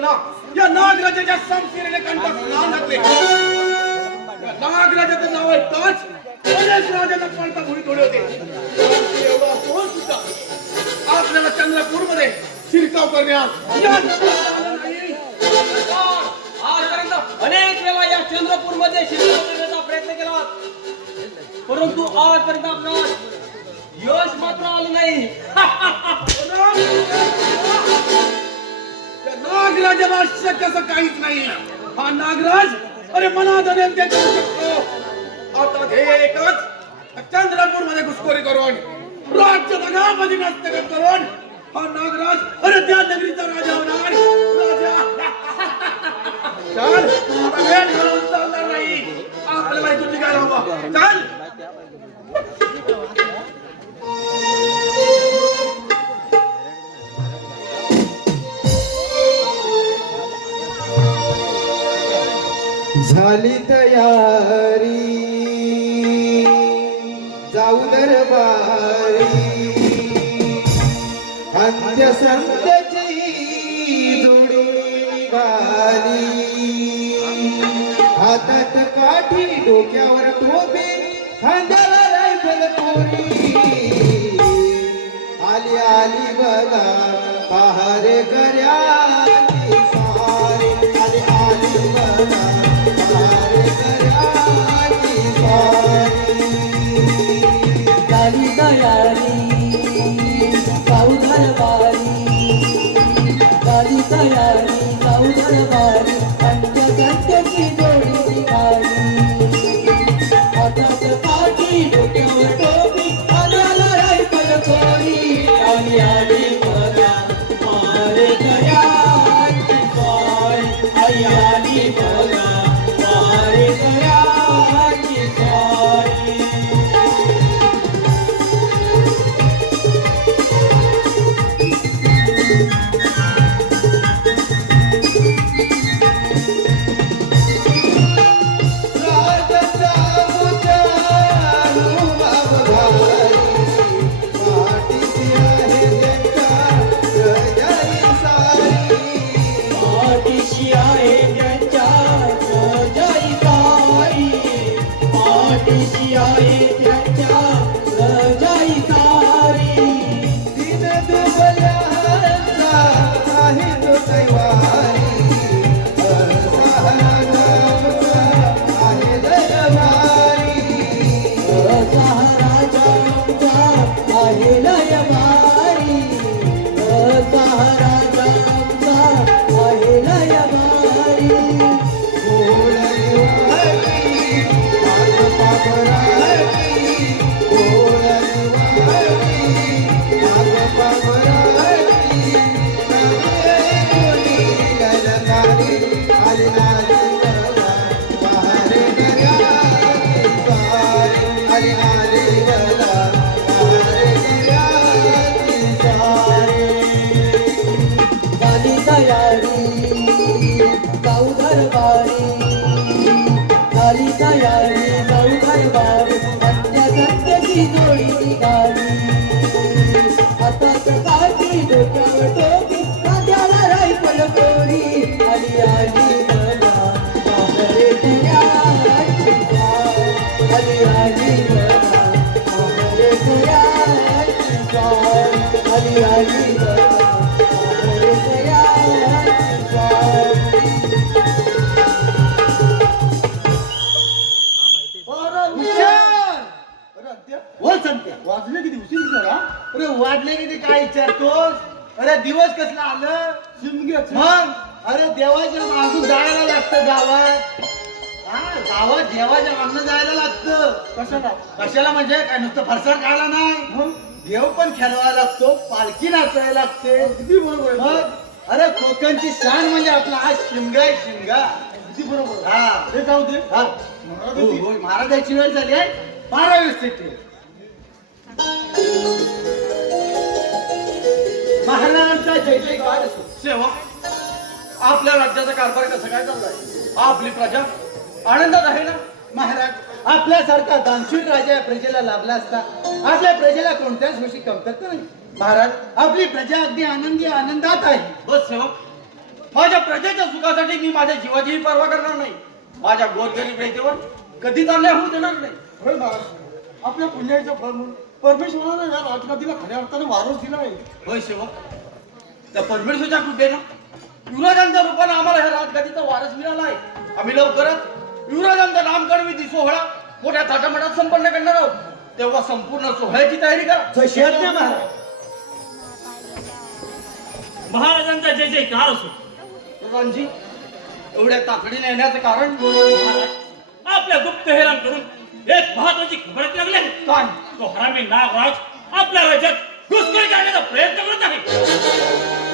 असताना या नागराजाच्या संस्कृतीने कंठात नाव घातले. या नागराजाचं नाव ऐकताच अनेक राजांना पळता भुरी तोडले होते. एवढा असून सुद्धा आपल्याला चंद्रपूरमध्ये शिरकाव करण्यात यश आलं नाही. आजपर्यंत अनेक वेळा या चंद्रपूरमध्ये शिरकाव करण्याचा प्रयत्न केला, परंतु आजपर्यंत आपणास यश मात्र आलं नाही. नागराजाला शक्य असं काहीच नाही. हा नागराज अरे मनात अनेक ते करू शकतो. आता ध्येय एकच, चंद्रपूर मध्ये घुसखोरी करून राज्य दगामध्ये नस्तगत करून हा नागराज अरे त्या नगरीचा राजा होणार. राजा चल आता वेळ घालवून चालणार नाही. आपल्याला इथून निघायला हवं. चल. झाली तयारी जाऊ दरबारी अंत्य संतची जोडी निघाली हातात काठी डोक्यावर टोपी खांद्याला रायफल कोरी आली आली बघा पहारे कर्याची सारी आली आली बघा पहारे कर्याची सारी झाली तयारी जाऊ दरबारी झाली तयारी जाऊ दरबारी पंचगंटेची जोडी निघाली हातात काठी डोक्यावर टोपी खांद्याला रायफल कोरी आली आली बघा पहारे कर्याची सारी आली आली बघा पहारे कर्याची सारी. राजाचा उचारू बाबधारी पाठीशी आहे त्यांच्या रजाई सारी पाठीशी आहे त्यांच्या रजाई सारी पाठीशी आहे त्यांच्या रजाई सारी. दिन दुबल्याचा आहे तो कैवारी असहारा नामचा आहे दरबारी सहाराजा आमचा आहे लय भारी सहाराजा आमचा आहे लय भारी. गोळवारी पापरारी गोळवारी पापरारी कोणी ललकारी आली आली बघा पहारे कर्याची सारी आली आली बघा पहारे कर्याची सारी झाली तयारी जाऊ दरबारी झाली तयारी जाऊ दरबारी पंचगंटेची जोडी निघाली हातात काठी डोक्यावर टोपी खांद्याला रायफल कोरी आली आली बघा पहारे कर्याची सारी आली आली बघा पहारे कर्याची सारी आली आली बघा पहारे कर्याची सारी. वाजले किती उशीर झाला? अरे वाजले किती काय विचारतोस? अरे दिवस कसला आलं शिमगेच मग अरे देवाच्या मागून जायला लागतं गावात. हा गावात देवाच्या मागणं जायला लागतं. कशाला कशाला म्हणजे काय नुसतं फरसाण खायला नाही, देव पण खेळवायला लागतो, पालखी नाचायला लागते. किती बरोबर मग अरे कोकणची शान म्हणजे आपला हा शिमगा आहे, शिमगा. किती बरोबर. हा ते जाऊ दे. हा महाराजाची वेळ झाली आहे. 12 महाराजांचा जय जयकार असो. सेवक, आपल्या राज्याचा कारभार कसा काय चाललाय? आपली प्रजा आनंदात आहे ना? महाराज, आपल्यासारखा दानशूर राजा या प्रजेला लाभला असता आपल्या प्रजेला कोणत्याच गोष्टी कमतरता नाही. महाराज, आपली प्रजा अगदी आनंदी आनंदात आहे. बस सेवक, माझ्या प्रजेच्या सुखासाठी मी माझ्या जीवाचीही पर्वा करणार नाही. माझ्या गोरगरीब रयतेवर कधीच अन्याय होऊ देणार नाही. होय महाराज, आपल्या पुण्याचं फळ म्हणून परमेश्वराने या राजगादीला खऱ्या अर्थाने वारस दिला आहे. होय सेवक, त्या परमेश्वरच्या कृपेनं युवराजांच्या रूपानं आम्हाला ह्या राजगादीचा वारस मिळाला आहे. आम्ही लवकरच युवराजांचा नामकरण विधी सोहळा मोठ्या थाटामाटात संपन्न करणार आहोत. तेव्हा संपूर्ण सोहळ्याची तयारी करा. जशी आज्ञा महाराज. महाराजांचा जय जयकार असो. प्रधानजी, एवढ्या तातडीने येण्याचं कारण? महाराज, आपल्या गुप्त हेरांकडून एक महत्वाची खबर लागली आहे. काय? तो हरामी नागराज आपल्या राज्यात घुसखोरी करण्याचा प्रयत्न करत आहे.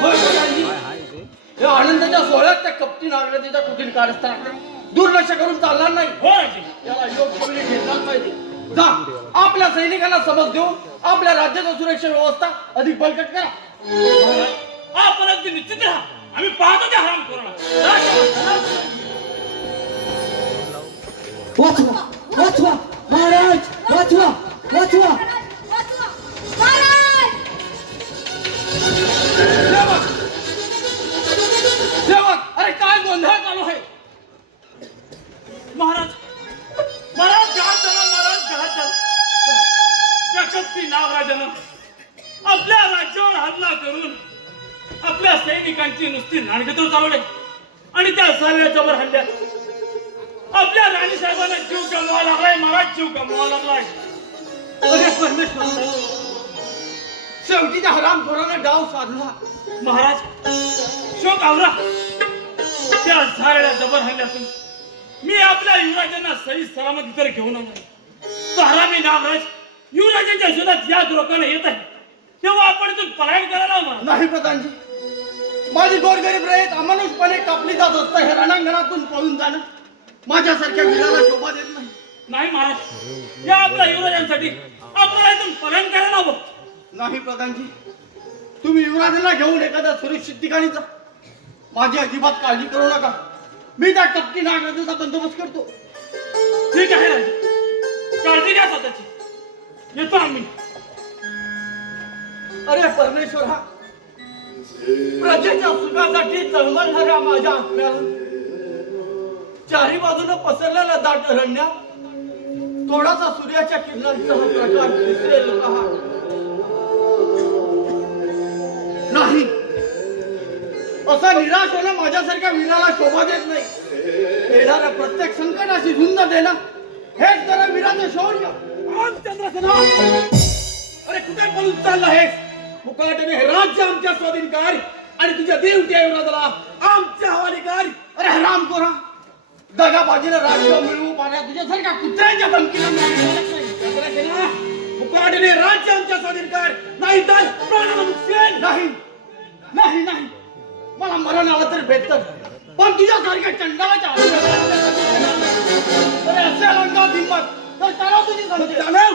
होय प्रधानजी, या आनंदाच्या सोहळ्यात त्या कपटी नागरिकाच्या कुठील कारस्थानाकडे दुर्लक्ष करून चालणार नाही. हो राजे. याला योग्य वेळी घेतलाच पाहिजे. जा, आपल्या सैनिकांना समज देऊन आपल्या राज्याची सुरक्षा व्यवस्था अधिक बळकट करा. महाराज, आपण अगदी निश्चित राहा. आम्ही पाहतो त्या हराम वाचवा वाचवा महाराज, वाचवा वाचवा. सेवक, सेवक, अरे काय गोंधळ चालू आहे? महाराज, महाराज घात झाला. महाराज घात झाला. त्या कपटी नागराजानं आपल्या राज्यावर हल्ला करून आपल्या सैनिकांची नुसती नाणगेतून चालवले आणि त्या सगळ्याच्यावर हल्ल्यात आपल्या राणी साहेबांना जीव गमवावा लागलाय. महाराज, जीव गमवावा लागलाय. अरे परमेश्वर, शेवटी त्या हरामखोराने डाव साधला. महाराज, शोक आवरा. त्या झालेल्या जबर हल्ल्यातून मी आपल्या युवराजांना सही सलामत इतर घेऊन आलो. तो हरामी नागराज युवराजांच्या शोधात याच लोकांना येत आहे. तेव्हा आपण इथून पलायन करायला हवं. नाही प्रधानजी, माझी गोरगरीब रयत अमानुषपणे कापली जात असता हे रणांगणातून पळून जाणं माझ्यासारख्या वीराला शोभा देत नाही. नाही महाराज, या आपल्या युवराजांसाठी आपल्याला इथून पलायन करायला हवं. नाही प्रधानजी, तुम्ही युवराजांना घेऊन एखाद्या सुरक्षित ठिकाणी जा. माझी अजिबात काळजी करू नका. मी त्या कपटी नागराजाचा बंदोबस्त करतो. ठीक आहे राजे, काळजी घ्या स्वतःची. येतो आम्ही. अरे परमेश्वरा, प्रजेच्या सुखासाठी तळमळणाऱ्या माझ्या आत्म्याला चारी बाजूने पसरलेल्या दाट अरण्यात थोडासा सूर्याच्या किरणांचा हा प्रकार दिसेल का? नाही, असा निराश होणं माझ्यासारख्या वीराला शोभा देत नाही. येणाऱ्या प्रत्येक संकटाशी झुंज देणं हेच जरा वीराचं शौर्य. चंद्रसेना, अरे कुठे पळून चालला आहेस? मुकाट्याने हे राज्य आमच्या स्वाधीन कर आणि तुझ्या देवत्या युवराजाला आमच्या हवाली कर. अरे हरामखोरा, दगाबाजीला राज्य मिळवू पाहण्या तुझ्यासारख्या कुत्र्यांच्या धमकीला मी ऐकत नाही. चंद्रसेना, मुकाट्याने राज्य आमच्या स्वाधीन कर, नाही तर प्राणाला मुक्सेल. नाही, नाही, नाही, मला मरण आलं तर बेहतर, पण तुझ्यासारख्या चंडाळाच्या अरे असे अलंकार हिंमत तर चालव तुझी समज. चालव.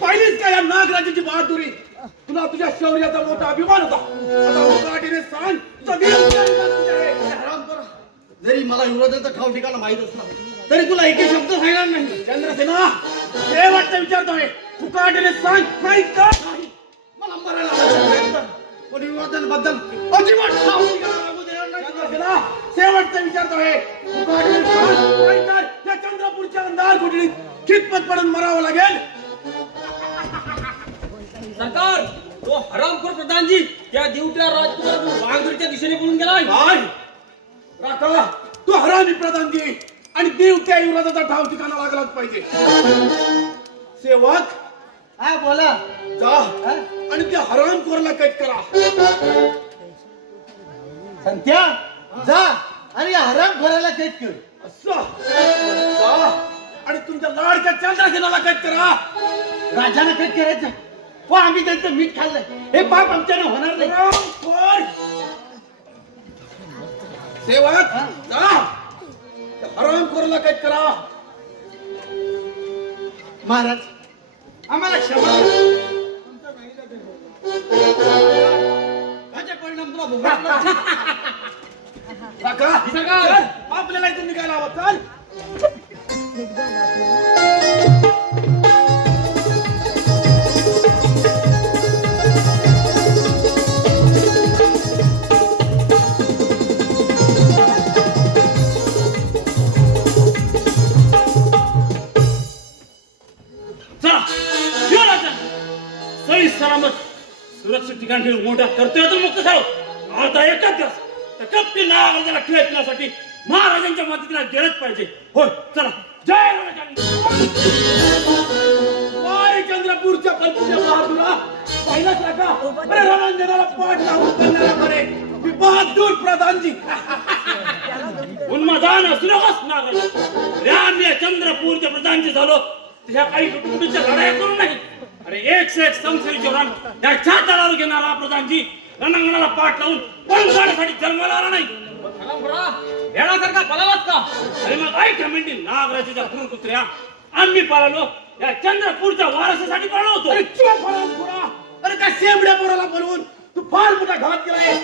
पाहिलीच का या नागराजाची बहादुरी? तुला तुझ्या शौर्याचा मोठा अभिमान होता. आता मुकाटीने सांग, तुझा देव तुझ्या आहे. हरामखोरा, जरी मला युवराजांचं ठाव ठिकाण माहित असलं तरी तुला एकही शब्द सांगणार नाही. चंद्रसेना, शेवटचं विचारतोय, मुकाटीने सांग, नाही का? नाही, मला मरण आलं तर बेहतर, पण युवराजांबद्दल अजिबात ठाव ठिकाण लागू देणार नाही. चंद्रसेना, शेवटचं विचारतोय, मुकाटीने सांग, नाही तर या चंद्रपूरच्या अंधार कुठलीत खितपत पडून मरावं लागेल. सरकार, तो हरामखोर प्रधानजी त्या दिवट्या राजकुमार वांगरीच्या दिशेने पळून गेलाय. काय? काका, तू हरामी प्रधानजी आणि देव त्या युवराजाचा ठाव ठिकाणा लागलाच पाहिजे. सेवक, हा बोला. जा आणि त्या हरामखोराला कैद करा. संत्या, जा आणि या हरामखोराला कैद कर. असं जा आणि तुमच्या लाडक्या चंद्रसेनाला कैद करा. राजाला कैद करायचं, व आम्ही त्यांचं मीठ खाल्लंय, हे पाप आमच्याने होणार नाही. हरामखोर! सेवक, जा आराम करूला काय करा. महाराज आम्हाला क्षमा त्याचे परिणाम तुला भोगावे लागतील. काका चल, आपल्याला इथून निघायला हवं. चल. चला यो राजा सही सलामत सुरक्षित ठिकाणी ठेवून मोठ्या कर्तव्यातून मुक्त झालो. आता एकच दिवस त्या कपटी नावाला खेळण्यासाठी महाराजांच्या मदतीला गेलंच पाहिजे. होय चला जय राजा. वाय चंद्रपूरच्या कल्पनेच्या बहादुरा पाहिलाच ना का. अरे रणांगणाला पाठ लावून करणारा बरे मी बहादूर प्रधानजी. उन्मादान असू नकोस नागराज. आम्ही चंद्रपूरचे प्रधानजी झालो ह्या काही कुटुंबीच्या लढाया करू नाही. अरे एक से एक संशयीचे रण या छाताला घेणारा प्रधानजी रणांगणाला पाठ लावून पण काढण्यासाठी जन्माला आला नाही. येण्यासारखा पळालाच का. अरे मग ऐक मेंढी नागराजाच्या खून कुत्र्या आम्ही पळालो या चंद्रपूरच्या वारसासाठी पळलो होतो. अरे चुप हरामखोरा. अरे काय शेंबड्या पोराला बोलवून तू फार मोठा घात केलाय.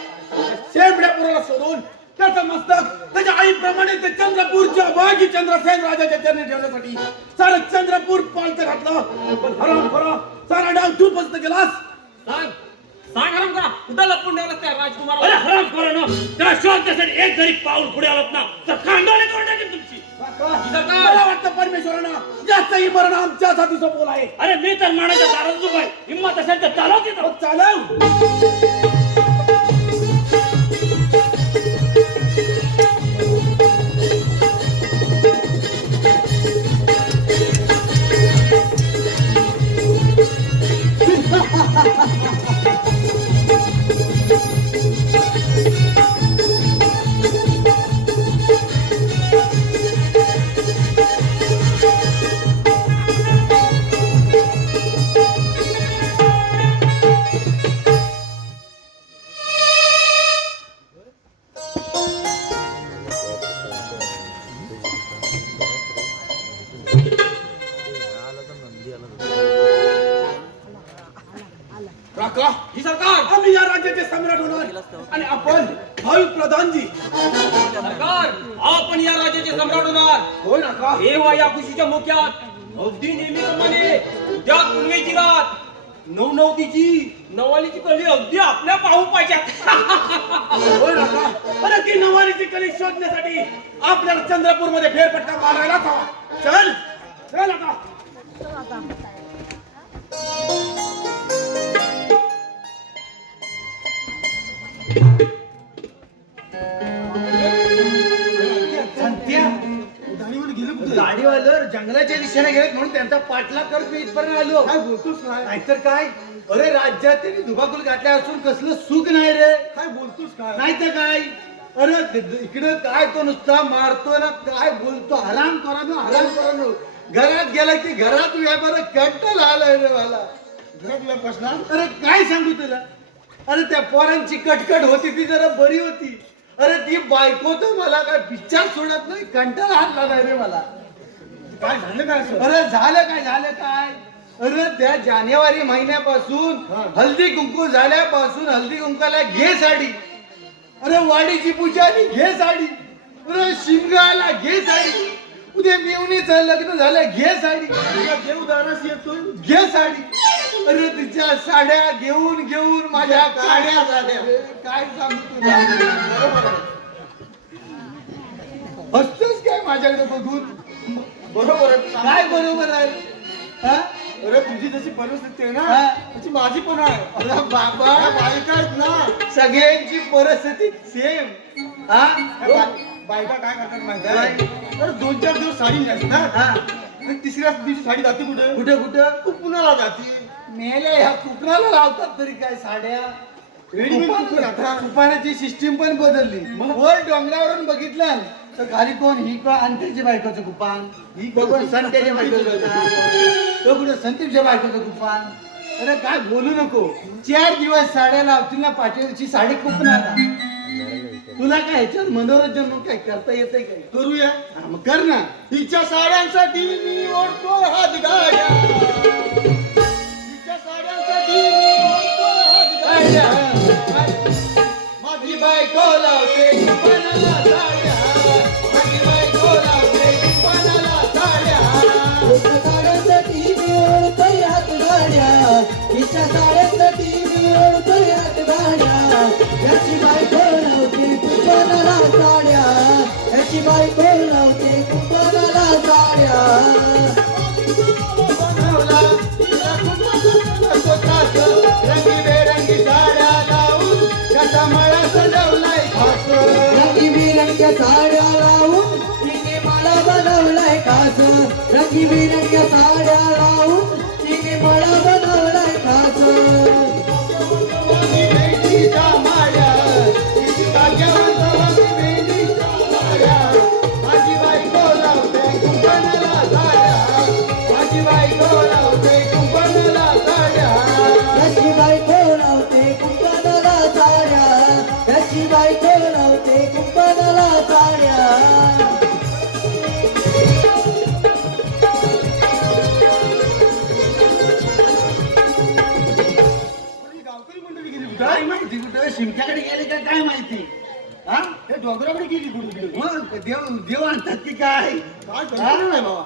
शेंबड्या पोराला सोडून त्याचं मस्तक त्याच्या आईप्रमाणे ते चंद्रपूरच्या बागी चंद्रसेन राजाच्या चरणी ठेवण्यासाठी सारं चंद्रपूर पालत घातलं. पण हरामखोरा सारा डाव तू पस्त केलास. सांग हराम करा कुठं लपून ठेवलं त्या राजकुमार. अरे हराम करा ना त्याला शोधण्यासाठी एक जरी पाऊल पुढे आलात ना तर खांडोळे करून टाकेल तुमची. मला वाटतं परमेश्वरानं जास्त इमरण आमच्यासाठी सोपवलं आहे. अरे मी तर मानाच्या दारात उभा आहे. हिंमत असेल तर चालव की मग चालव. काका ही सरकार आम्ही या राज्याचे सम्राट होणार आणि आपण भावी प्रधानजी. सरकार आपण या राज्याचे सम्राट होणार. होय ना का. तेव्हा या खुशीच्या मोक्यात अगदी नेहमीप्रमाणे त्या पुनवेची रात नवनवतीची नवालीची कली अगदी आपल्या पाहू पाहिजेत. होय ना का. अरे ती नवारीची कली शोधण्यासाठी आपल्याला चंद्रपूर मध्ये फेरफटका मारायलाच हवा. चल चल आता. गाडीवाल्यावर जंगलाच्या दिशेने गेलेत म्हणून त्यांचा पाठलाग करत मी इथपर्यंत आलो. काय बोलतोस काय. नाहीतर काय. अरे राज्यात त्यांनी धुबाकूल घातल्या असून कसलं सुख नाही रे. काय बोलतोस काय. नाही तर काय. अरे इकडे काय तो नुसता मारतो ना काय बोलतो. हराम करा घरात गेला की घरात बरं कंटाळा आलाय रे मला. घरात प्रश्न. अरे काय सांगू तुला. अरे त्या पोरांची कटकट होती ती जरा बरी होती. अरे ती बायको तर मला काय पिक्चर सोडत नाही. कंटाळा आणला नाही रे मला. काय झालं काय. अरे झालं काय. अरे त्या जानेवारी महिन्यापासून हल्दी कुंकू झाल्यापासून हल्दी कुंकाला घे साडी. अरे वाडीची पूजा घे साडी. अरे शिमगाला घे साडी. उद्या मिवणीचं लग्न झालं घे साडी. देवदारास येतोय घे साडी. अरे तिच्या साड्या घेऊन माझ्या काड्या झाल्या. काय सांगू तुला. हसतोस काय माझ्याकडे बघून. बरोबर काय बरोबर आहे. अरे तुझी जशी परिस्थिती आहे ना तशी माझी पण आहे. अरे बाबा बायका आहेत ना सगळ्यांची परिस्थिती सेम. बायका काय करतात माहिती आहे. अरे 2-4 दिवस साडी नेसतात आणि तिसऱ्या दिवशी साडी जाते कुठे कुपनाला जाते. मेल्या ह्या कुपनाला लावतात तरी काय साड्या. कुपानाची सिस्टीम पण बदलली. वर डोंगरावरून बघितलं तर खाली कोण ही का अंत्याच्या बायकोचं कुपान. ही कोण संत्याच्या बायकोचं कुपान. तो कुठं संदीपच्या बायकोचं कुपान. अरे काय बोलू नको. 4 दिवस साड्या लावतील ना पाठीवरची साडी कुपनाला. तुला काय ह्याच्यात मनोरंजन मग काय करता येते काय? करूया हा, मग कर ना. तिच्या साड्यांसाठी मी ओढतो हात गाड्या तिच्या साड्यांसाठी मी ओढतो हात गाड्या माझी बायको लावते कुंपणाला साड्या माझी बायको लावते कुंपणाला साड्या तिच्या साड्यांसाठी मी ओढतोय हात गाड्या तिच्या साड्यांसाठी मी ओढतोय हात गाड्या याची बायको लावते कुंपणाला साड्या याची बायको लावते कुंपणाला साड्या बनवला तिला कुंपणाला स्वतःच रंगीबेरंगी साड्या लावून त्याचा मळा सजवलाय खास रंगीबिरंगी साड्या लावून तिने मला बनवलाय खास रंगीबिरंगी साड्या लावून तिने मला बनवलाय खास मेहंदीच्या माळ्या किती भाग्यवंत मेहंदीच्या माळ्या माझी बायको लावते कुंपणाला साड्या माझी बायको लावते कुंपणाला साड्या याची बायको लावते कुंपणाला साड्या याची बायको लावते कुंपणाला साड्या गावकरी मंडळी गेली कुठं? काय माहिती कुठं शिमक्याकडे गेले का काय माहिती? हा हे डोंगराकडे गेली कुठे मग देव आणतात की काय? काय करणार नाही बाबा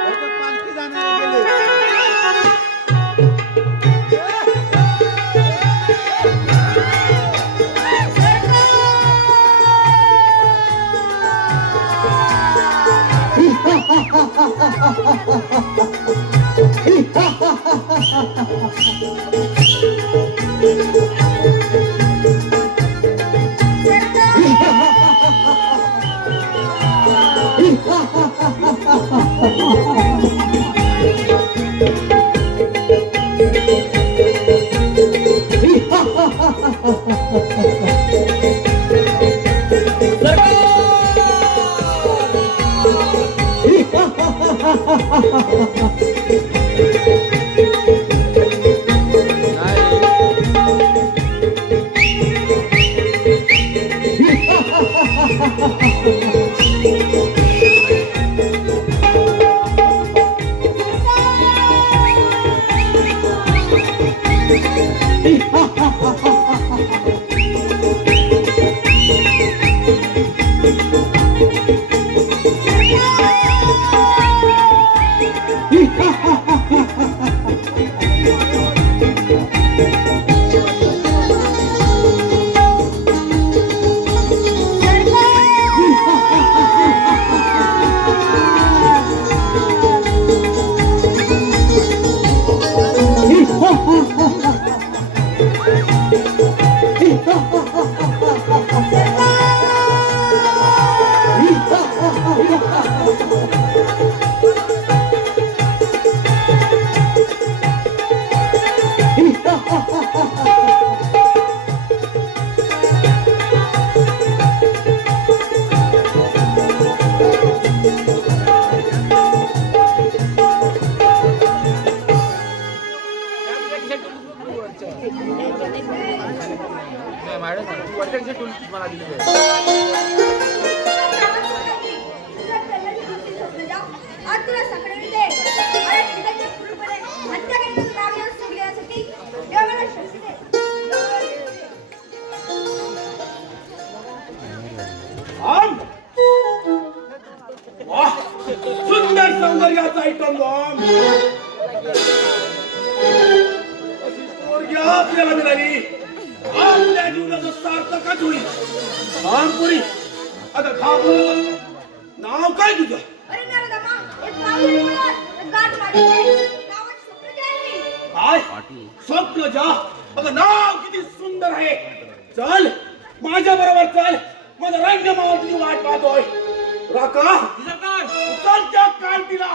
लोकं पालखी जाणारे गेले. आम वाह सुंदर सौंदर्याचा आयटम बॉम्ब अशी पोरगी आपल्याला मिळाली आपल्या जीवनाचं सार्थकच होईल रामपुरी आता खाऊ नाव काय तुझं अरे नरदमा एक पाऊल बोलत गाठ मारते गावात स्वप्न द्यायला काय स्वप्न जा अगं नाव किती सुंदर आहे चल माझ्या बरोबर चल माझा रंग मावळ तुझी वाट पाहतोय राका सरकार चल त्या कांतीला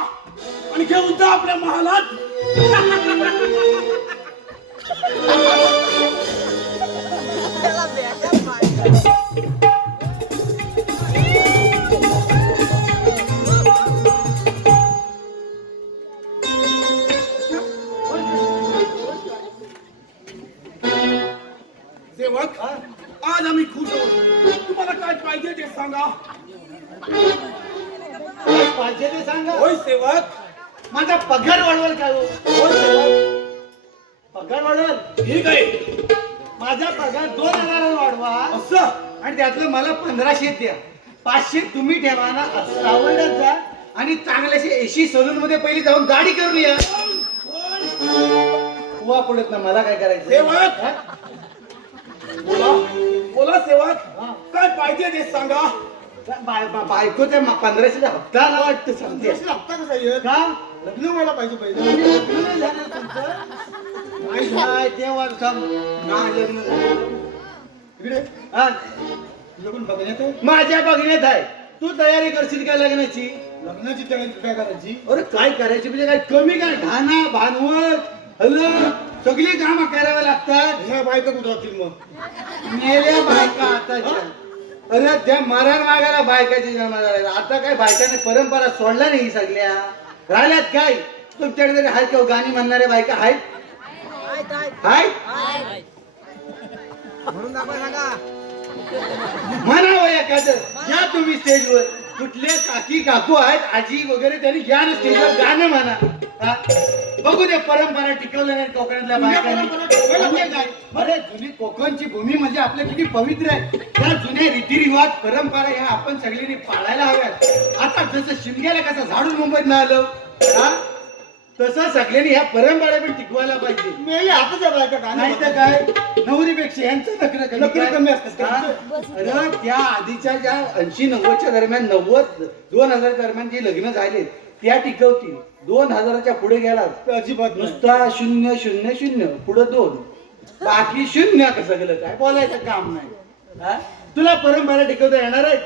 आणि घेऊन जा आपल्या महालात सेवक सांगा. काय पाहिजे ते सांगा. होय सेवक. माझा पगार वाढवल काय हो? होय सेवक. पगार वाढवल. ठीक आहे. माझा पगार 2000 वाढवा असं आणि त्यातलं मला 1500 द्या. 500 तुम्ही ठेवा ना. सावळ्यात जा आणि चांगल्याशी एसी सलून मध्ये पहिली जाऊन गाडी करून या. कुवा पडत ना मला काय करायचं. सेवक. हा? बोला बोला सेवक. हा. काय पाहिजे ते सांगा. बायकोच्या 1500 हप्ता ना वाटतं सांगते. हप्ता कसा येत का लग्न व्हायला पाहिजे पहिले. लग्न नाही झालं तुमचं? नाही झालं, ते वर्ष नाही लग्न झालं. इकडे हा? लग्न बघण्यात आहे. माझ्या बघण्यात आहे. तू तयारी करशील काय लग्नाची? लग्नाची तयारी काय करायची. अरे काय करायची म्हणजे काय कमी काय घाणा भानवत हल्ल सगळी कामं करावी लागतात. ह्या बायका कुठं राहतील मग. मेल्या बायका आताच्या. अरे त्या मरण मागायला बायकाची जन्म झाला. आता काय बायकाने परंपरा सोडल्या नाही सगळ्या. राहिल्यात काय तुमच्याकडे तरी आहेत का गाणी म्हणणाऱ्या बायका आहेत? आहेत म्हणावं एखादं. या तुम्ही स्टेजवर कुठले काकी काकू आहेत आजी वगैरे त्यांनी या ना स्टेजवर गाणं म्हणा. हा? बघू दे परंपरा टिकवल्या नाही कोकणातल्या बायकांनी. म्हणजे काय अरे जुनी कोकणची भूमी म्हणजे आपल्या किती पवित्र आहे. त्या जुन्या रीतिरिवाज परंपरा ह्या आपण सगळ्यांनी पाळायला हव्यात. आता जसं शिमग्याला कसं झाडून मुंबईत न आलं हा तसं सगळ्यांनी ह्या परंपरा पण टिकवायला पाहिजे. मेले हाताच्या बायका गाणं नाही तर काय नवरीपेक्षा यांचं नखरं नखरं कमी असतात. हा? अरे त्या आधीच्या ज्या 80-90च्या दरम्यान 90-2000 दरम्यान जे लग्न झाले त्या टिकवतील. 2000च्या पुढे गेला अजिबात नाही. नुसता 0-0-0 पुढे 2 बाकी 0 कसं गेलं काय बोलायचं काम नाही. हा? तुला परंपरा टिकवता येणार आहे.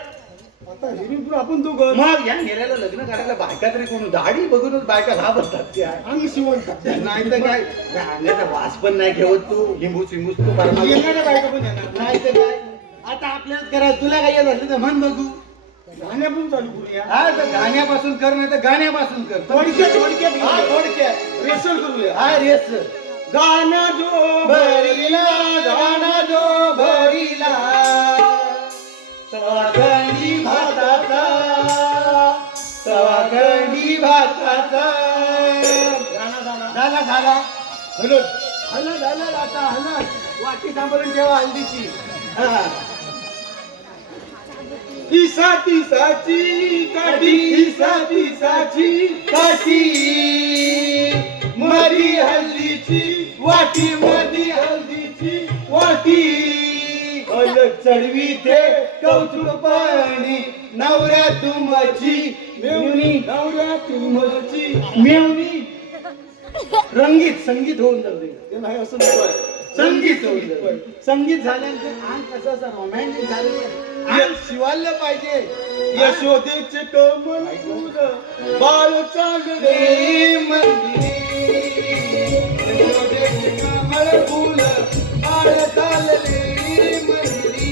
आता हिरीपूर आपण दोघं मग या गेल्याला लग्न करायला बायका तरी कोण दाढी बघूनच बायका घाबरतात त्या. अंग शिवण नाही तर काय अंगाचा वास पण नाही घेवत तू हिंबूस हिंबूस तू परमाल. येणाऱ्या बायका पण येणार. नाही तर काय आता आपल्याला करा. तुला काय येत असलं तर म्हण बघू. गाण्यापासून चालू करूया. हा तर गाण्यापासून कर नाही तर गाण्यापासून कर. थोडक्यात हा थोडक्यात रेसल करूया. हा रेस. गाणं जो भरीला गाणं जो भरीला सवाखंडी भाताचा सवाखंडी भाताचा. झाला झाला हलत हलत हलत आता हलत वाटी सांभाळून ठेवा हल्दीची. हा तिसा तिसाची काठी तिसा तिसाची काठी मधी हल्दीची वाटी मधी हल्दीची वाटी अलग चढवी ते कौतुक पाणी नवऱ्या तुमची मेवणी नवऱ्या तुमची. मेवणी रंगीत संगीत होऊन जाऊ दे. ते नाही असं नको आहे. संगीत होऊन जाऊ दे. संगीत झाल्यानंतर अंग कसं असं रोमॅन्टिक झालेलं अंग शिवायला पाहिजे. यशोदेचे कमल फूल बाळ चालले यशोदेचे कमळ फूल बाळ चालले मंदिरी.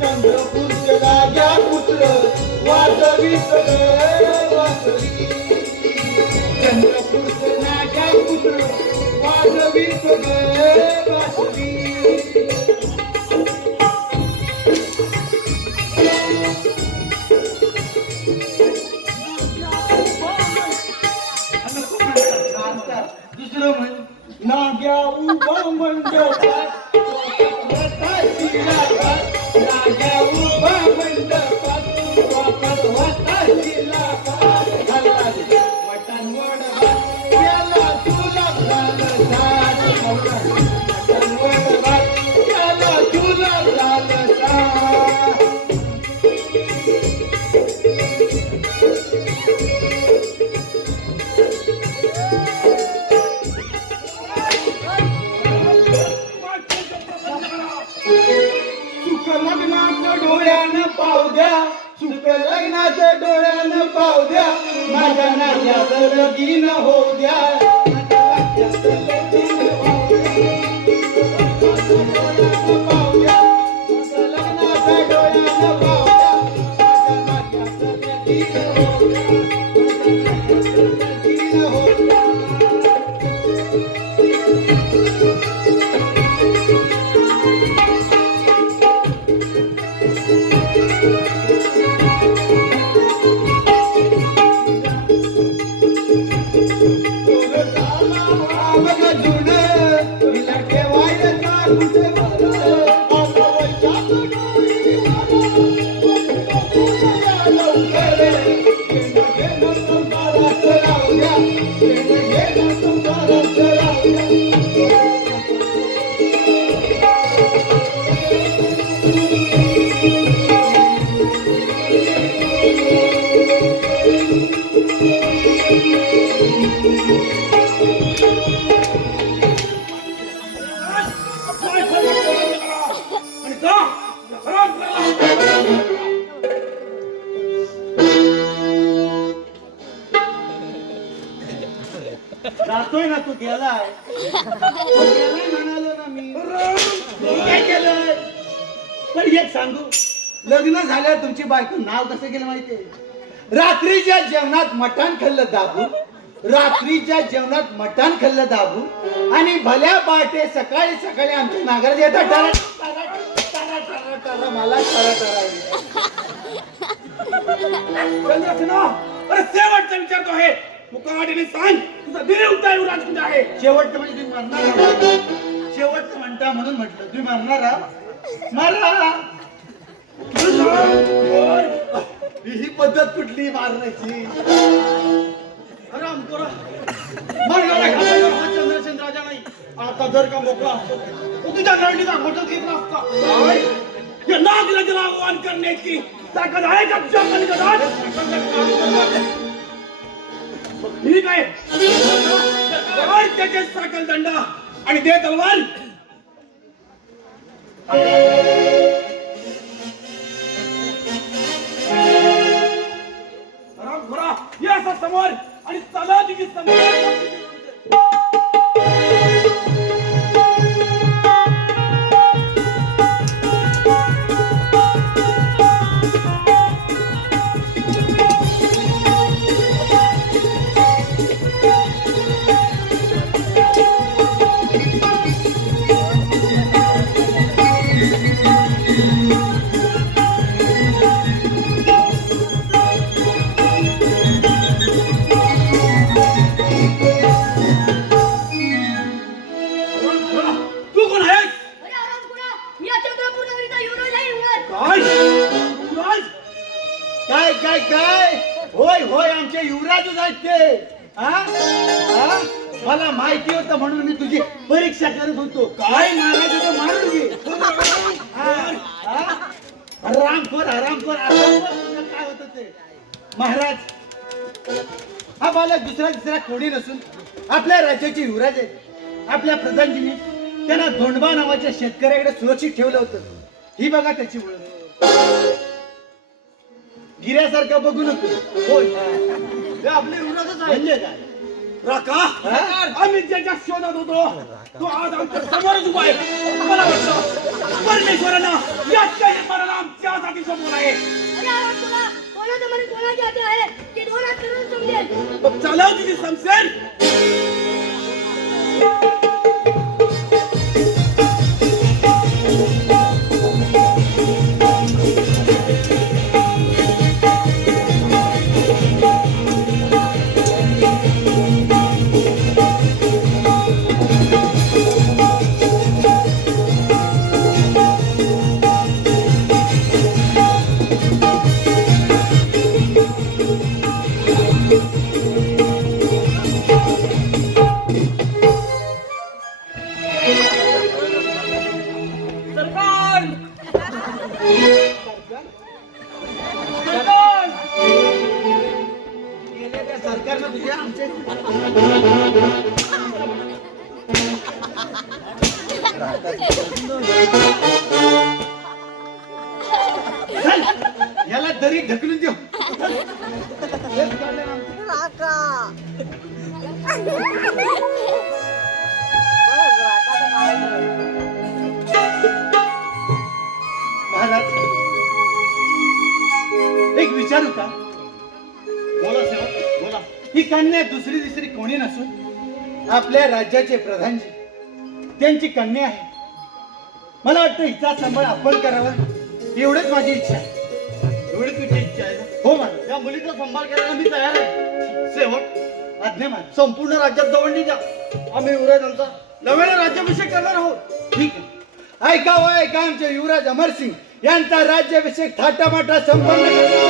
चंद्रपूरचे राजा पुत्र वाजवी वाजवी चंद्रपूरचे राजा पुत्र वाजवी वाजवी. दुसरं म्हण नाग्या उभा मंडपात नाग्या उभा मंडपात वापस वाटाची लापात वटण वडभात त्याला तुला झालं झाड. वटण वडभात त्याला तुला झालं झाड. सुख लग्नाचं डोळ्यानं पाव द्या सुख लग्नाच्या डोळ्यानं पाव द्या माझ्या नात्याचं लगीन होऊ द्या. माझ्या नात्याचं लगीन होऊ द्या. पाव द्या सुख लग्नाच्या डोळ्यानं पाव द्या माझ्या नात्याचं लगीन होऊ द्या. आणि जा घरात जातोय ना तू गेलाय म्हणालो ना मी काय केलंय पण एक सांगू लग्न झाल्यावर तुमची बायको नाव कसं केलं माहितीये रात्रीच्या जेवणात मटण खाल्लं दाबू रात्रीच्या जेवणात मटण खाल्लं दाबू आणि भल्या पहाटे सकाळी सकाळी आमच्या नागरात येतात मला चंद्रसेना अरे शेवटचा विचारतो आहे मुकावाडीने सांग तुझा देवता युवराज कुठे आहे शेवटचं म्हणजे तुम्ही मरणार शेवटचं म्हणता म्हणून म्हटलं तुम्ही मरणार मारा ही पद्धत कुठली मारण्याची चंद्रसेनराजा नाही आता जर का मोकळा असतो तो तुझ्या नळणीचा घोटच घेतला असता या नागराजाला आव्हान करण्याची ताकद आहे का तुझ्या कलिकतात ठीक आहे तर त्याचे साकल दंडा आणि दे तलवार घोडा या असा समोर आणि चला तिची समोर तू कोण आहेस अरे आरामखोरा, मी या चंद्रपूर नगरीचा युवराज आहे, युवराज. काय युवराज काय काय काय होय होय आमचे युवराजच आहेत ते हा? हा? मला माहिती होतं म्हणून मी तुझी परीक्षा करत होतो काय मारायचं तर मारून घे हा? हा? हरामखोर हरामखोर तुझं काय होतं ते महाराज हा बालक दुसरा कोणी नसून आपल्या राज्याचे युवराज आहेत आपल्या प्रधानजीने त्यांना धोंडबा नावाच्या शेतकऱ्याकडे सुरक्षित ठेवलं होतं ही बघा त्याची ओळख गिऱ्यासारखं बघू नको होय हे आपले युवराजच आहे म्हणजे काय राका आम्ही ज्याच्या शोधात होतो तो आज आमच्या समोरच उभा आहे मला वाटतं परमेश्वरानं याच काही मरण आमच्यासाठी समोर आहे अरे आरामखोरा, कोणाचं मन कोणाच्या हाती आहे ते दोन हात करून समजेल. मग चालव तुझी समसेल सरकार गेले त्या सरकारनं तुझ्या आमचे चल, याला दरी ढकलून देऊ हेच काढलं ना आमचं. महाराज एक विचारू का बोला सेवक बोला ही कन्या दुसरी तिसरी कोणी नसून आपल्या राज्याचे प्रधानजी त्यांची कन्या आहे. मला वाटतं हिचा सांभाळ आपण करावा एवढंच माझी इच्छा आहे. एवढी तुझी इच्छा आहे ना? हो महाराज. या मुलीचा सांभाळ करायला मी तयार आहे. सेवक, आज्ञा महाराज. संपूर्ण राज्यात दवंडी द्या. आम्ही युवराजांचा नव्याने राज्याभिषेक करणार आहोत. ठीक आहे. ऐका व ऐका आमचे युवराज अमरसिंग यांचा राज्याभिषेक थाटामाटा संपन्न करणार.